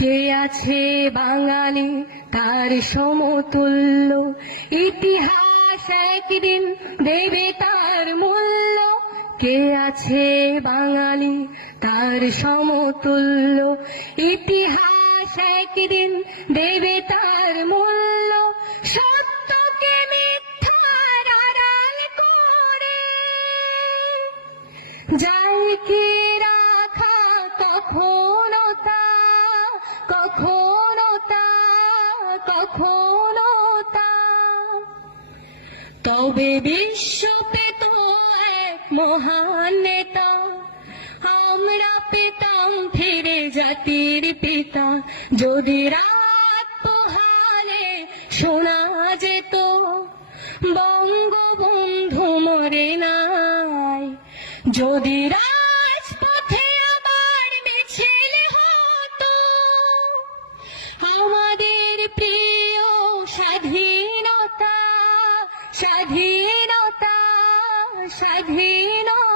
কে আছে বাঙালি তার সমতুল্য? ইতিহাস একদিন দেবে তার মূল্য। কে আছে বাঙালি তার সমতুল্য? ইতিহাস একদিন দেবে তার মূল্য। সত্যকে মিথ্যার আড়াল করে যায় কি রাখা কখনো তা, কখনো তা, কখনো তা। তবে বিশ্ব পেত এক মহান নেতা, আমরা পেতাম ফিরে জাতির পিতা। যদি রাত পোহালে শোনা যেত বঙ্গবন্ধু মরে নাই, যদি রাজপথে আবার মিছিল হতো আমাদের প্রিয় স্বাধীনতা, স্বাধীনতা, স্বাধীনতা।